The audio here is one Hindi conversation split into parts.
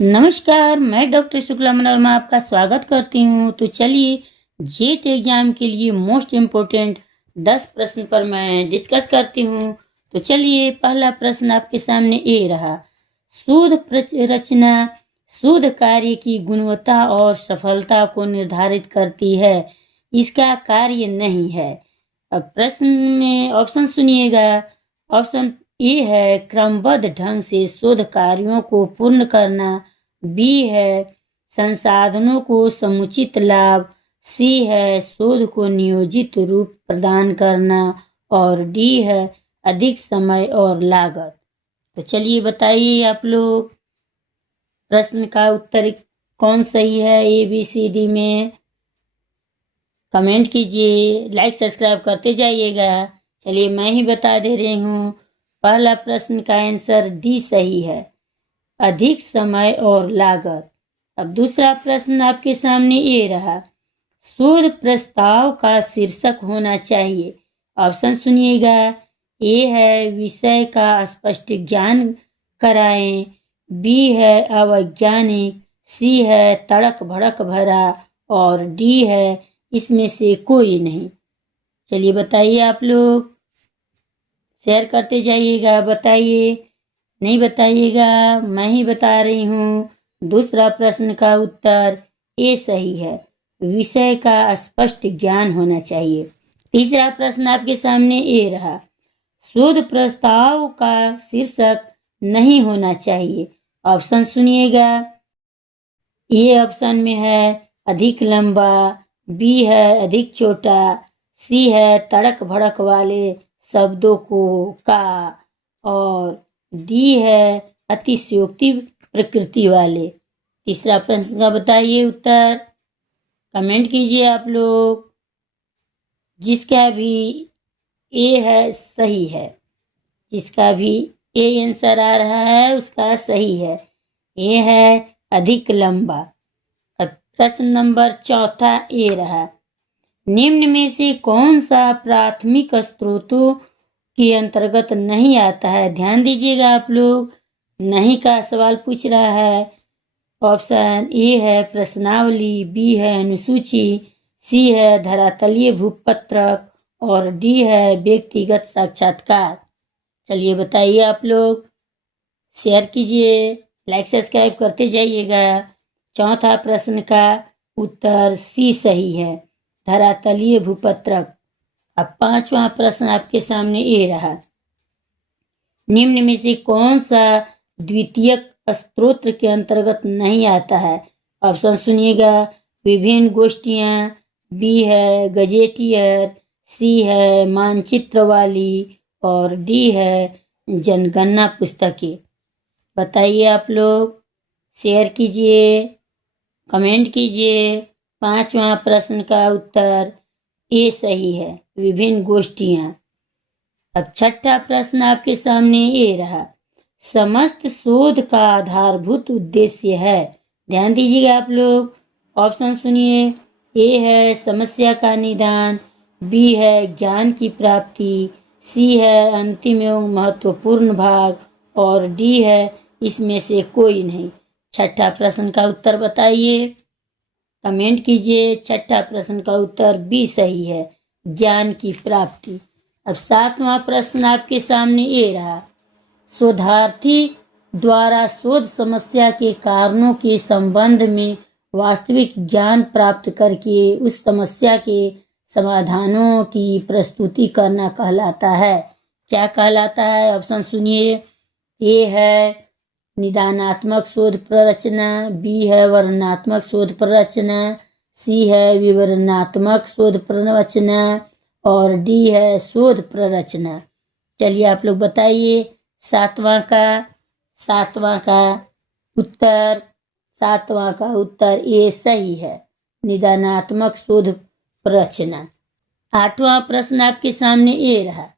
नमस्कार, मैं डॉक्टर शुक्ला मनोरमा आपका स्वागत करती हूँ। तो चलिए जेट एग्जाम के लिए मोस्ट इम्पोर्टेंट 10 प्रश्न पर मैं डिस्कस करती हूँ। तो चलिए पहला प्रश्न आपके सामने ये रहा। रचना शोध कार्य की गुणवत्ता और सफलता को निर्धारित करती है, इसका कार्य नहीं है। अब प्रश्न में ऑप्शन सुनिएगा। ऑप्शन ए है क्रमबद्ध ढंग से शोध कार्यों को पूर्ण करना, बी है संसाधनों को समुचित लाभ, सी है शोध को नियोजित रूप प्रदान करना और डी है अधिक समय और लागत। तो चलिए बताइए आप लोग प्रश्न का उत्तर कौन सही है ए बी सी डी में। कमेंट कीजिए, लाइक सब्सक्राइब करते जाइएगा। चलिए मैं ही बता दे रही हूँ। पहला प्रश्न का आंसर डी सही है, अधिक समय और लागत। अब दूसरा प्रश्न आपके सामने ये रहा। शोध प्रस्ताव का शीर्षक होना चाहिए। ऑप्शन सुनिएगा। ए है विषय का स्पष्ट ज्ञान कराएं, बी है अवैज्ञानिक, सी है तड़क भड़क भरा और डी है इसमें से कोई नहीं। चलिए बताइए आप लोग, शेयर करते जाइएगा। बताइए, नहीं बताइएगा मैं ही बता रही हूँ। दूसरा प्रश्न का उत्तर ए सही है, विषय का स्पष्ट ज्ञान होना चाहिए। तीसरा प्रश्न आपके सामने ए रहा। शोध प्रस्ताव का शीर्षक नहीं होना चाहिए। ऑप्शन सुनिएगा। ए ऑप्शन में है अधिक लंबा, बी है अधिक छोटा, सी है तड़क भड़क वाले शब्दों को का और डी है अतिशयोक्ति प्रकृति वाले। तीसरा प्रश्न का बताइए उत्तर, कमेंट कीजिए आप लोग। जिसका भी ए है सही है, जिसका भी ए आंसर आ रहा है उसका सही है। ए है अधिक लंबा। अब प्रश्न नंबर चौथा ए रहा। निम्न में से कौन सा प्राथमिक स्रोतों के अंतर्गत नहीं आता है? ध्यान दीजिएगा आप लोग, नहीं का सवाल पूछ रहा है। ऑप्शन ए है प्रश्नावली, बी है अनुसूची, सी है धरातलीय भूपत्रक और डी है व्यक्तिगत साक्षात्कार। चलिए बताइए आप लोग, शेयर कीजिए, लाइक सब्सक्राइब करते जाइएगा। चौथा प्रश्न का उत्तर सी सही है, धरातलीय भूपत्रक। अब पांचवा प्रश्न आपके सामने ये रहा। निम्न में से कौन सा द्वितीयक स्रोत के अंतर्गत नहीं आता है? ऑप्शन सुनिएगा। विभिन्न गोष्ठियां, बी है गजेटियर, सी है मानचित्र वाली और डी है जनगणना पुस्तकें। बताइए आप लोग, शेयर कीजिए, कमेंट कीजिए। पांचवा प्रश्न का उत्तर ए सही है, विभिन्न गोष्ठियां। अब छठा प्रश्न आपके सामने ये रहा। समस्त शोध का आधारभूत उद्देश्य है। ध्यान दीजिएगा आप लोग। ऑप्शन सुनिए। ए है समस्या का निदान, बी है ज्ञान की प्राप्ति, सी है अंतिम एवं महत्वपूर्ण भाग और डी है इसमें से कोई नहीं। छठा प्रश्न का उत्तर बताइए, कमेंट कीजिए। छठा प्रश्न का उत्तर बी सही है, ज्ञान की प्राप्ति। अब सातवां प्रश्न आपके सामने ये रहा। शोधार्थी द्वारा शोध समस्या के कारणों के संबंध में वास्तविक ज्ञान प्राप्त करके उस समस्या के समाधानों की प्रस्तुति करना कहलाता है। क्या कहलाता है? ऑप्शन सुनिए। ए है निदानात्मक शोध प्ररचना, बी है वर्णनात्मक शोध प्ररचना, सी है विवरणात्मक शोध प्ररचना और डी है शोध प्ररचना। चलिए आप लोग बताइए। सातवां का उत्तर ए सही है, निदानात्मक शोध प्ररचना। आठवां प्रश्न आपके सामने ये रहा।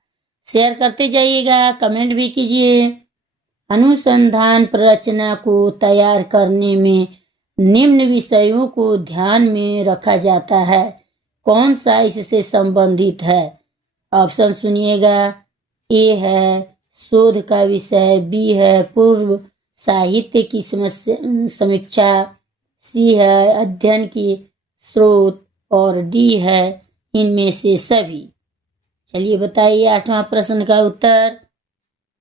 शेयर करते जाइएगा, कमेंट भी कीजिए। अनुसंधान प्ररचना को तैयार करने में निम्न विषयों को ध्यान में रखा जाता है, कौन सा इससे संबंधित है? ऑप्शन सुनिएगा। ए है शोध का विषय, बी है पूर्व साहित्य की समीक्षा, सी है अध्ययन की स्रोत और डी है इनमें से सभी। चलिए बताइए आठवां प्रश्न का उत्तर।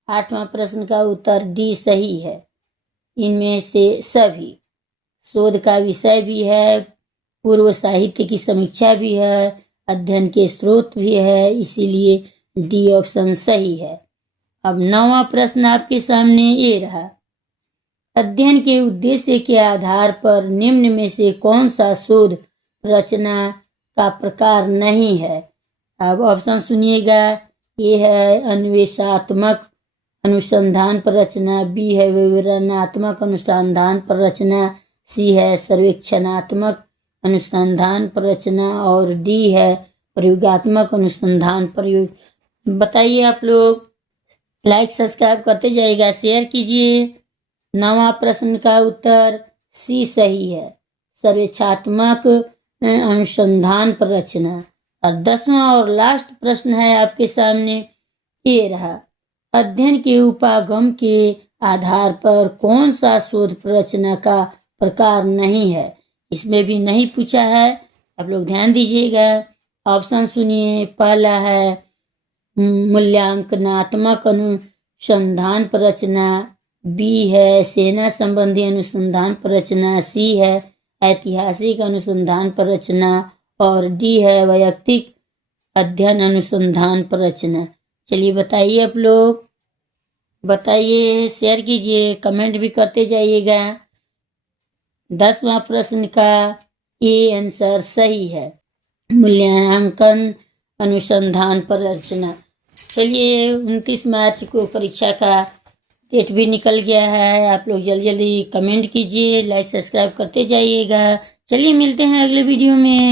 आठवां प्रश्न का उत्तर डी सही है, इनमें से सभी। शोध का विषय भी है, पूर्व साहित्य की समीक्षा भी है, अध्ययन के स्रोत भी है, इसीलिए डी ऑप्शन सही है। अब नौवां प्रश्न आपके सामने ये रहा। अध्ययन के उद्देश्य के आधार पर निम्न में से कौन सा शोध रचना का प्रकार नहीं है। अब ऑप्शन सुनिएगा। ए है अन्वेषात्मक अनुसंधान पर रचना, बी है विवरणात्मक अनुसंधान पर रचना, सी है सर्वेक्षणात्मक अनुसंधान पर रचना और डी है प्रयोगात्मक अनुसंधान पर। बताइए आप लोग। लाइक सब्सक्राइब करते जाइएगा, शेयर कीजिए। नौवां प्रश्न का उत्तर सी सही है, सर्वेक्षणात्मक अनुसंधान पर रचना। और 10वां और लास्ट प्रश्न है आपके सामने, ये रहा। अध्ययन के उपागम के आधार पर कौन सा शोध रचना का प्रकार नहीं है। इसमें भी नहीं पूछा है, आप लोग ध्यान दीजिएगा। ऑप्शन सुनिए। पहला है मूल्यांकनात्मक अनुसंधान पर रचना, बी है सेना संबंधी अनुसंधान पर रचना, सी है ऐतिहासिक अनुसंधान पर रचना और डी है वैयक्तिक अध्ययन अनुसंधान पर रचना। चलिए बताइए आप लोग, बताइए, शेयर कीजिए, कमेंट भी करते जाइएगा। 10वां प्रश्न का ये आंसर सही है, मूल्यांकन अनुसंधान पर रचना। चलिए 29 मार्च को परीक्षा का डेट भी निकल गया है। आप लोग जल्दी जल्दी कमेंट कीजिए, लाइक सब्सक्राइब करते जाइएगा। चलिए मिलते हैं अगले वीडियो में।